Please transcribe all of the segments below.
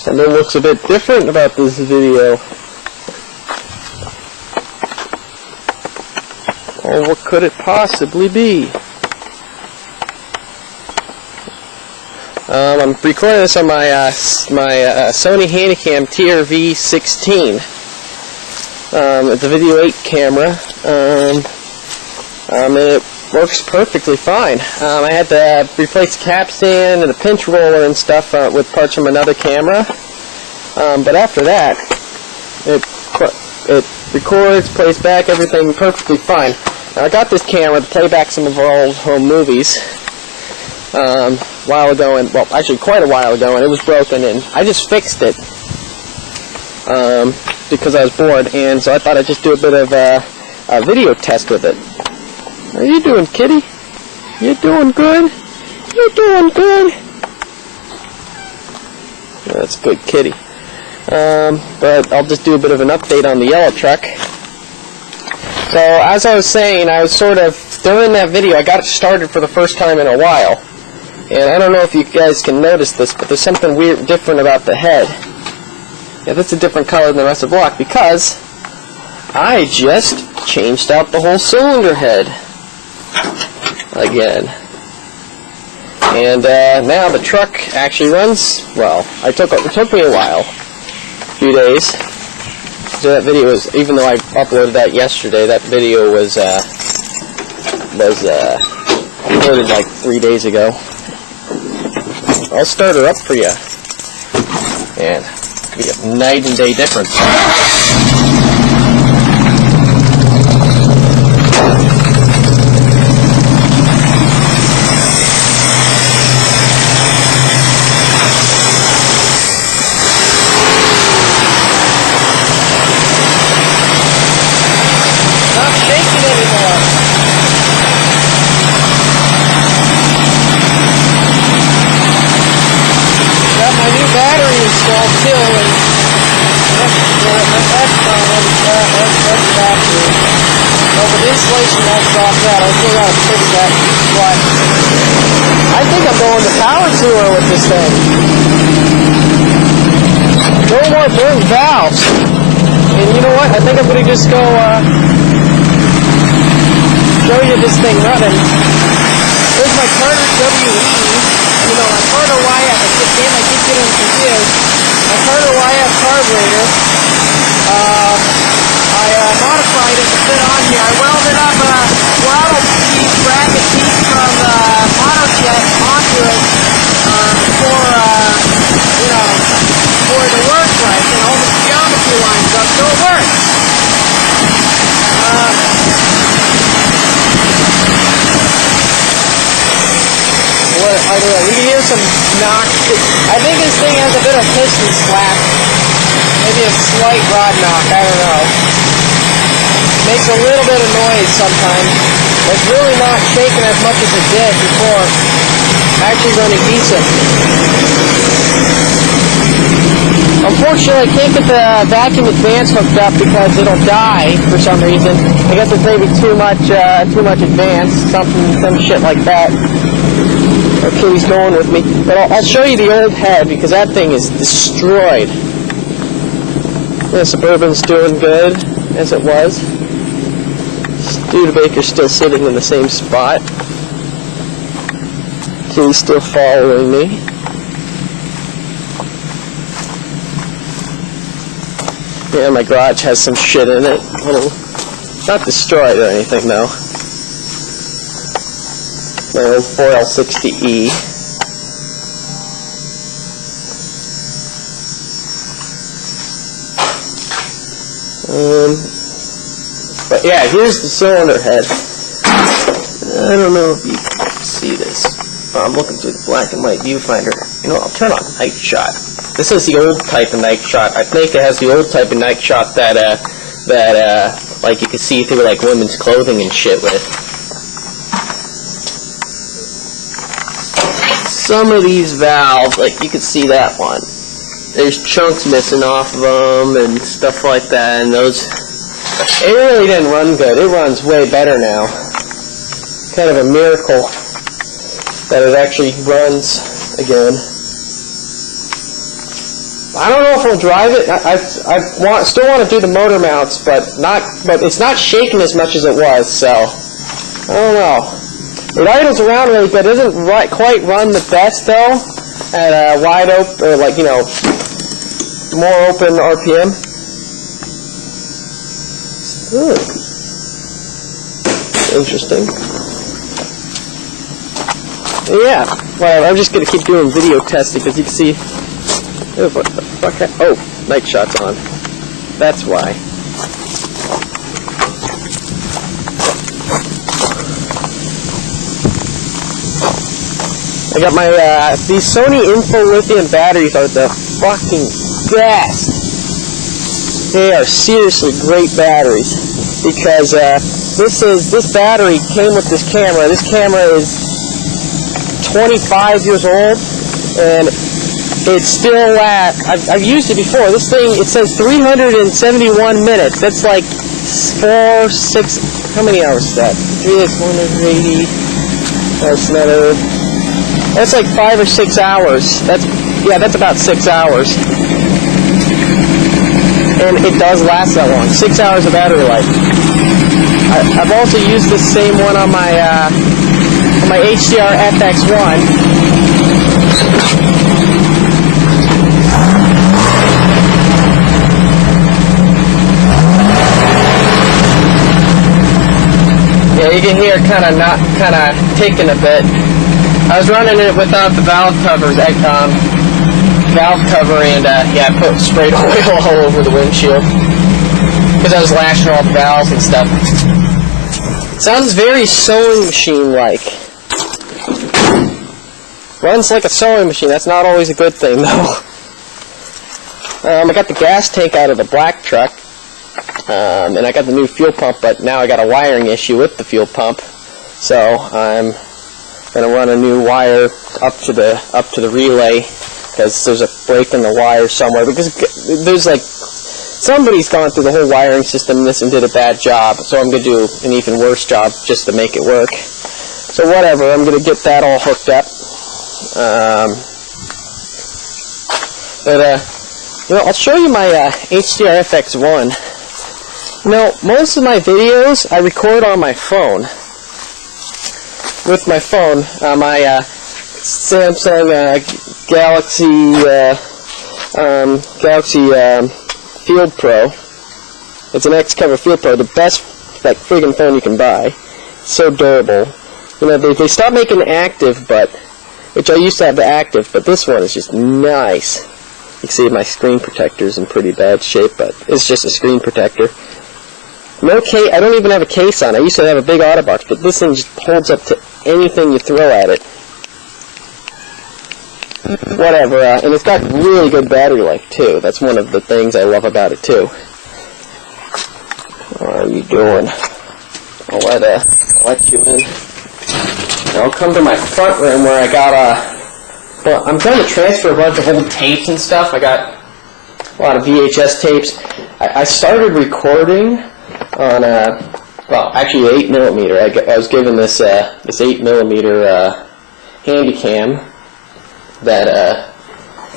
Something looks a bit different about this video. Oh, what could it possibly be? I'm recording this on my Sony CandyHam TRV 16. It's a video 8 camera, and it works perfectly fine. I had to replace the capstan and the pinch roller and stuff with parts from another camera, but after that, it records, plays back, everything perfectly fine. Now, I got this camera to play back some of our old home movies a while ago, and well, actually quite a while ago, and it was broken, and I just fixed it because I was bored, and so I thought I'd just do a bit of a video test with it. How you doing, kitty? You doing good? You doing good? That's a good kitty. But I'll just do a bit of an update on the yellow truck. So, as I was saying, I was sort of, during that video, I got it started for the first time in a while. And I don't know if you guys can notice this, but there's something weird, different about the head. Yeah, that's a different color than the rest of the block, because I just changed out the whole cylinder head again. And now the truck actually runs well. It took me a while, a few days. So that video was, even though I uploaded that yesterday, that video was uploaded like 3 days ago. I'll start her up for you, and it'll be a night and day difference. Too, and that's factory. So with the insulation that's off that, I still gotta fix that. But I think I'm going to power sewer with this thing. No more burnt valves. And you know what? I think I'm gonna just go show you this thing running. There's my Carter WE. You know, my Carter YF. I keep getting confused. My Carter YF carburetor. I modified it to fit on here. I welded up a throttle piece, bracket piece from the monojet onto it for the work right, and all the geometry lines up, so it works. I don't know, you can hear some knock. I think this thing has a bit of piston slack. Maybe a slight rod knock, I don't know. Makes a little bit of noise sometimes. But it's really not shaking as much as it did before. Actually running decent. Unfortunately, I can't get the vacuum advance hooked up because it'll die for some reason. I guess it's maybe too much advance, some shit like that. Okay, he's going with me. But I'll show you the old head because that thing is destroyed. The Suburban's doing good, as it was. Studebaker's still sitting in the same spot. He's still following me. Yeah, my garage has some shit in it. Not destroyed or anything, though. My old 4L60E. But yeah, here's the cylinder head. I don't know if you can see this. I'm looking through the black and white viewfinder. You know, I'll turn on night shot. This is the old type of night shot. I think it has the old type of night shot that like you can see through like women's clothing and shit with. Some of these valves, like you can see that one. There's chunks missing off of them and stuff like that, and those. It really didn't run good. It runs way better now. Kind of a miracle that it actually runs again. I don't know if we'll drive it. Still want to do the motor mounts, but it's not shaking as much as it was. So I don't know. It idles around really good. It doesn't quite run the best though at wide open, or like, you know, more open RPM. Interesting. Yeah, well, I'm just going to keep doing video testing because you can see. Oh, what the fuck? Oh, night shot's on. That's why. I got my, these Sony lithium batteries are the fucking best. They are seriously great batteries because, this battery came with this camera. This camera is 25 years old, and it's still at, I've used it before. This thing, it says 371 minutes. That's like 4, 6, how many hours is that? 180, that's another, that's like 5 or 6 hours. That's about 6 hours. And it does last that long. 6 hours of battery life. I've also used this same one on my HDR FX1. Yeah, you can hear it kind of ticking a bit. I was running it without the valve covers, valve cover, and yeah, I sprayed oil all over the windshield because I was lashing all the valves and stuff. It sounds very sewing machine-like. Runs like a sewing machine. That's not always a good thing, though. I got the gas tank out of the black truck, and I got the new fuel pump, but now I got a wiring issue with the fuel pump, so I'm gonna run a new wire up to the relay because there's a break in the wire somewhere. Because there's like somebody's gone through the whole wiring system in this and did a bad job, so I'm gonna do an even worse job just to make it work. So whatever, I'm gonna get that all hooked up. You know, I'll show you my HDR FX1. You know, most of my videos I record on my phone. With my phone, my Samsung Galaxy Field Pro. It's an X-Cover Field Pro, the best like friggin' phone you can buy. It's so durable. You know, they stopped making the active, which I used to have the active, but this one is just nice. You can see my screen protector's in pretty bad shape, but it's just a screen protector. No case. I don't even have a case on. I used to have a big auto box, but this thing just holds up to anything you throw at it. Whatever, and it's got really good battery life too. That's one of the things I love about it too. What are you doing? I'll let you in. I'll come to my front room where I got well, I'm trying to transfer a bunch of old tapes and stuff. I got a lot of VHS tapes. I started recording on well, actually 8mm. I was given this 8mm handycam that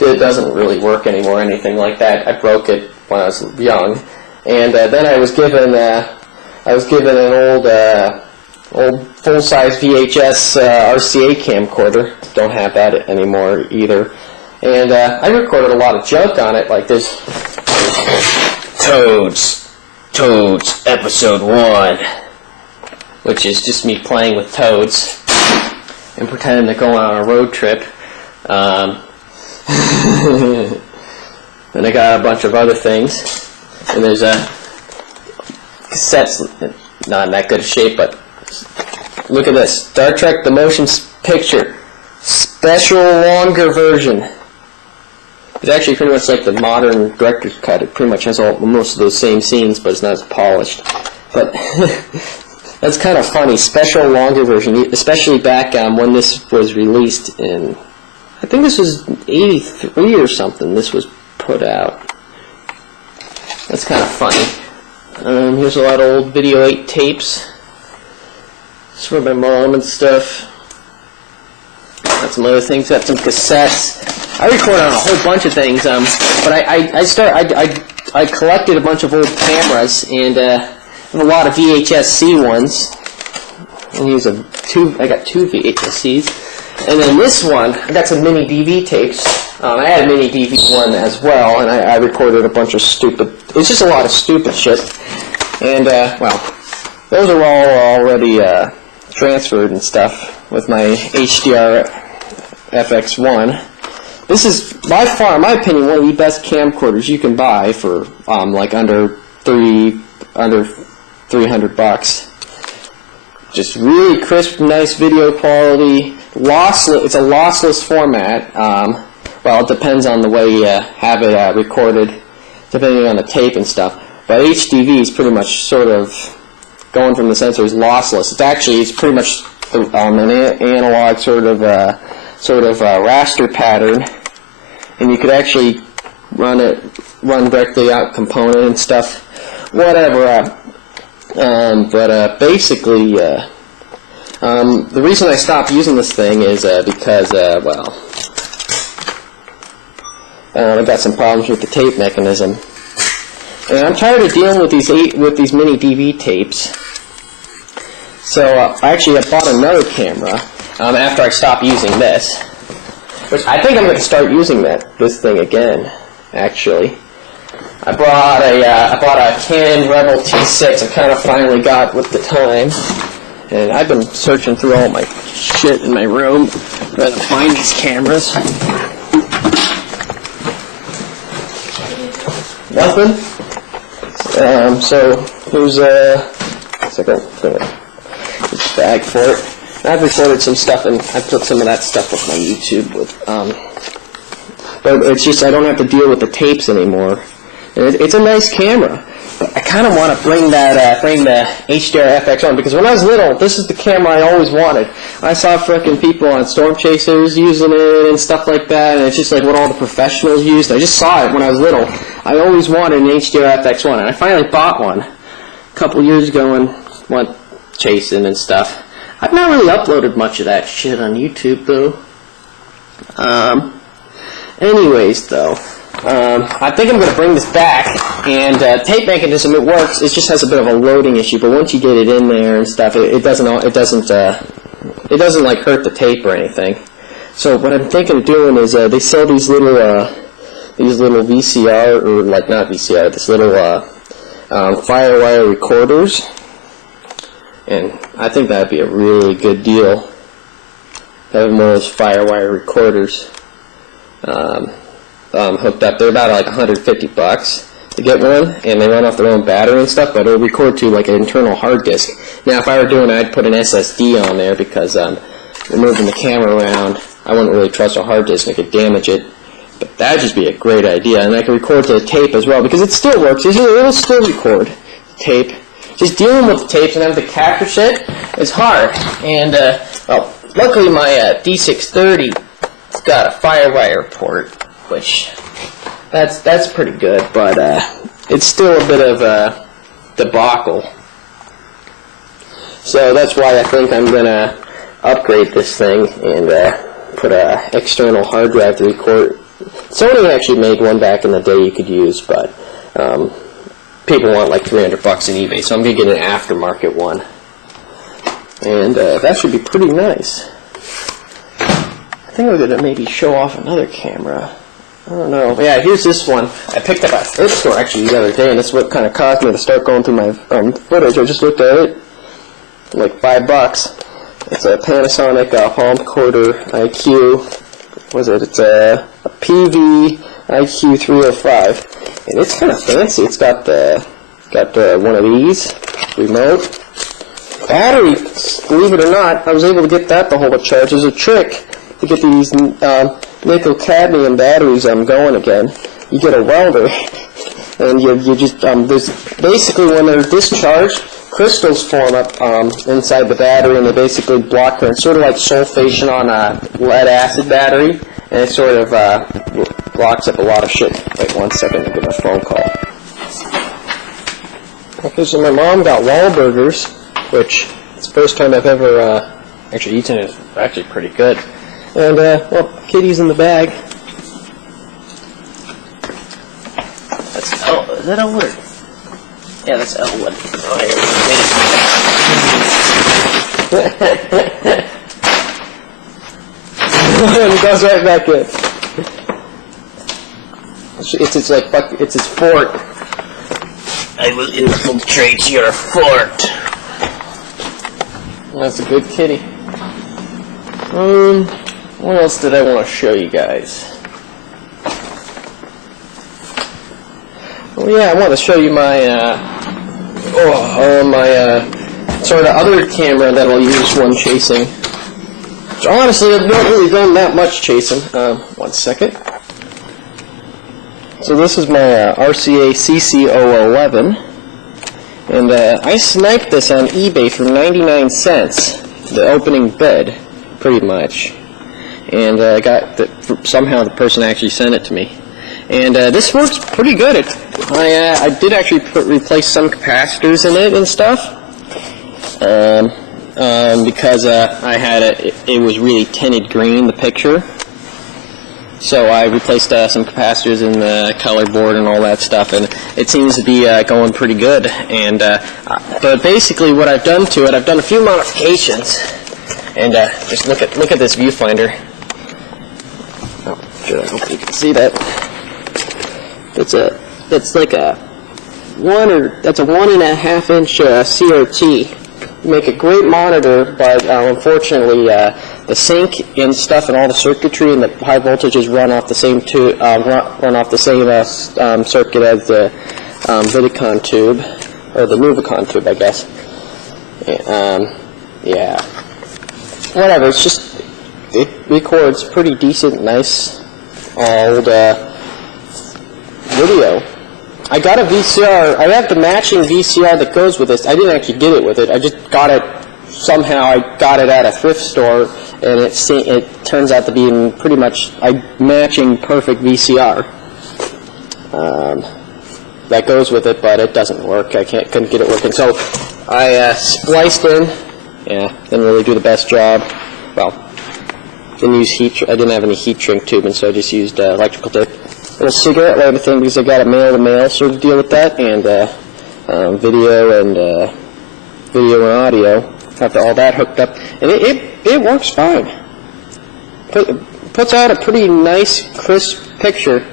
it doesn't really work anymore, anything like that. I broke it when I was young, and then I was given an old full-size VHS RCA camcorder. Don't have that anymore either. And I recorded a lot of junk on it, like this. Toads Episode 1, which is just me playing with toads and pretending to go on a road trip. And I got a bunch of other things. And there's cassettes, not in that good of shape, but look at this. Star Trek The Motion Picture. Special longer version. It's actually pretty much like the modern director's cut. It pretty much has most of those same scenes, but it's not as polished. But that's kind of funny. Special longer version, especially back when this was released in, I think this was 83 or something. This was put out. That's kind of funny. Here's a lot of old Video 8 tapes. It's for my mom and stuff. Got some other things. Got some cassettes. I record on a whole bunch of things, but I collected a bunch of old cameras, and I have a lot of VHS-C ones. I got two VHS-Cs, and then this one, I got some mini DV tapes. I had a mini DV one as well, and I recorded a bunch of stupid. It's just a lot of stupid shit, and well, those are all already transferred and stuff with my HDR FX1. This is by far, in my opinion, one of the best camcorders you can buy for like under $300. Just really crisp, nice video quality. Lossless. It's a lossless format. Well, it depends on the way you have it recorded, depending on the tape and stuff. But HDV is pretty much sort of going from the sensor is lossless. It's pretty much an analog sort of raster pattern, and you could actually run directly out component and stuff, whatever. But basically, the reason I stopped using this thing is because, well, I got some problems with the tape mechanism, and I'm tired of dealing with these mini DV tapes. So I bought another camera after I stopped using this, which I think I'm going to start using this thing again. Actually, I bought a Canon Rebel T6. I kind of finally got with the time, and I've been searching through all my shit in my room trying to find these cameras. Nothing. So here's this bag for it. I've recorded some stuff, and I put some of that stuff with my YouTube. But it's just I don't have to deal with the tapes anymore. And it's a nice camera. But I kind of want to bring the HDR FX on, because when I was little, this is the camera I always wanted. I saw frickin' people on Storm Chasers using it and stuff like that, and it's just like what all the professionals used. I just saw it when I was little. I always wanted an HDR FX1, and I finally bought one a couple years ago and went chasing and stuff. I've not really uploaded much of that shit on YouTube, though. Anyways, though, I think I'm going to bring this back, and tape mechanism, it works. It just has a bit of a loading issue, but once you get it in there and stuff, it doesn't like hurt the tape or anything. So what I'm thinking of doing is they sell these little VCR, or like not VCR, this little FireWire recorders. And I think that would be a really good deal, having one of those FireWire recorders hooked up. They're about like $150 to get one, and they run off their own battery and stuff, but it'll record to like an internal hard disk. Now, if I were doing it, I'd put an SSD on there, because moving the camera around, I wouldn't really trust a hard disk, and it could damage it. But that'd just be a great idea, and I can record to the tape as well, because it still works. It'll still record the tape. Just dealing with the tapes and having to capture shit is hard. And, well, luckily my D630 has got a FireWire port, which that's pretty good, but it's still a bit of a debacle. So that's why I think I'm going to upgrade this thing and put an external hard drive to record. Sony actually made one back in the day you could use, but people want like $300 on eBay, so I'm going to get an aftermarket one. And that should be pretty nice. I think I'm going to maybe show off another camera. I don't know. Yeah, here's this one. I picked up at a thrift store actually the other day, and that's what kind of caused me to start going through my footage. I just looked at it, like $5. It's a Panasonic home quarter IQ. What is it? It's a PV IQ 305. And it's kind of fancy. It's got one of these remote battery. Believe it or not, I was able to get that to hold a charge. There's a trick to get these nickel cadmium batteries going again. You get a welder, and you just there's basically when they're discharged, crystals form up inside the battery, and they basically block current, sort of like sulfation on a lead acid battery, and it sort of blocks up a lot of shit. Wait 1 second to get my phone call. Okay, so my mom got Wahlburgers, which it's the first time I've ever actually eaten it. It's actually pretty good. And well, Kitty's in the bag. Is that Elwood? Yeah, that's Elwood. Oh, it goes right back in. It's like fuck. It's his fort. I will infiltrate your fort. That's a good kitty. What else did I want to show you guys? Oh yeah, I want to show you my sort of other camera that I'll use when chasing. So honestly, I've not really done that much chasing. 1 second. So this is my RCA CC011, and I sniped this on eBay for 99 cents, the opening bid, pretty much. And I got somehow the person actually sent it to me. And this works pretty good. I did actually replace some capacitors in it and stuff, because I had it was really tinted green, the picture. So I replaced some capacitors in the color board and all that stuff, and it seems to be going pretty good. And but basically, what I've done to it, I've done a few modifications. And just look at this viewfinder. Oh, sure, I hope you can see that. That's like a 1.5 inch CRT. Make a great monitor, but unfortunately the sync and stuff and all the circuitry and the high voltages run off the same circuit as the Vidicon tube, or the Nuvicon tube, I guess. Yeah. Whatever. It's just it records pretty decent, nice old video. I got a VCR. I have the matching VCR that goes with this. I didn't actually get it with it. I just got it somehow. I got it at a thrift store, and it turns out to be pretty much a matching perfect VCR. That goes with it, but it doesn't work. I couldn't get it working. So I spliced in. Yeah, didn't really do the best job. Well, didn't use heat. I didn't have any heat shrink tubing, so I just used electrical tape. Little cigarette lighter thing, because I got a male-to-male sort of deal with that, and video and audio. Have all that hooked up, and it works fine. Puts out a pretty nice, crisp picture.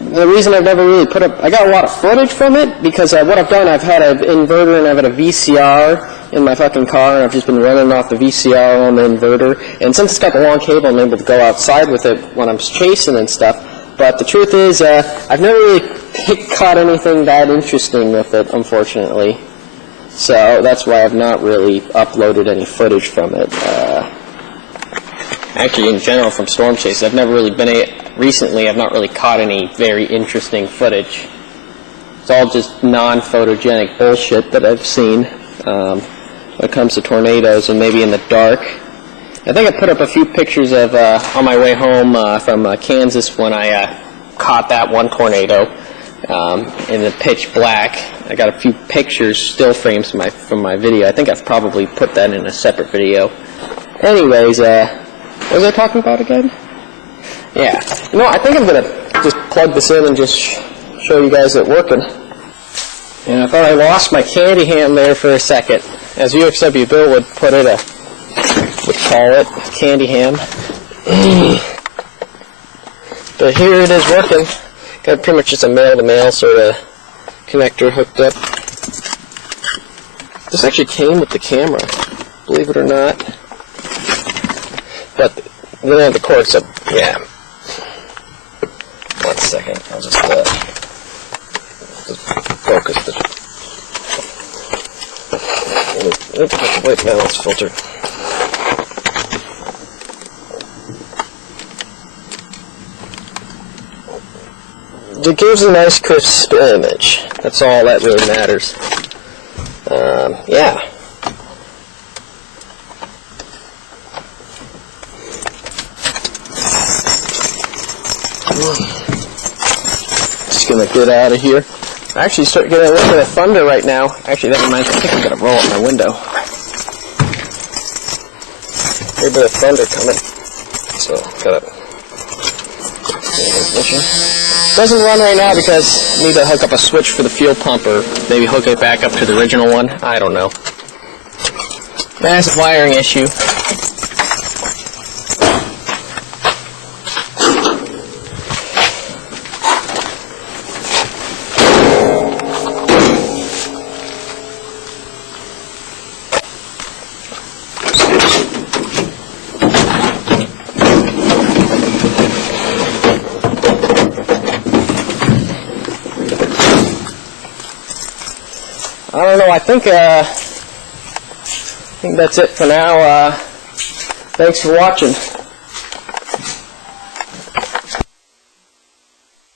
The reason I've never really I got a lot of footage from it, because what I've done, I've had an inverter and I've had a VCR in my fucking car, and I've just been running off the VCR on the inverter. And since it's got the long cable, I'm able to go outside with it when I'm chasing and stuff. But the truth is, I've never really caught anything that interesting with it, unfortunately. So that's why I've not really uploaded any footage from it. Actually, in general, from storm chases, I've never really recently, I've not really caught any very interesting footage. It's all just non-photogenic bullshit that I've seen when it comes to tornadoes, and maybe in the dark. I think I put up a few pictures of on my way home from Kansas when I caught that one tornado in the pitch black. I got a few pictures, still frames from my video. I think I've probably put that in a separate video. Anyways, what was I talking about again? Yeah. No, I think I'm going to just plug this in and just show you guys it working. And I thought I lost my CandyHam there for a second. As UXW Bill would put it, would call it CandyHam. But here it is working. Got pretty much just a male-to-male sort of connector hooked up. This actually came with the camera, believe it or not. But we don't have the cord, so yeah. 1 second, I'll just focus the white balance filter. It gives a nice crisp image. That's all that really matters. Yeah. Just gonna get out of here. I actually start getting a little bit of thunder right now. Actually, that reminds me, I think I'm gonna roll up my window. A little bit of thunder coming. So, gotta Doesn't run right now because I need to hook up a switch for the fuel pump, or maybe hook it back up to the original one. I don't know. Massive wiring issue. I don't know, I think that's it for now. Thanks for watching.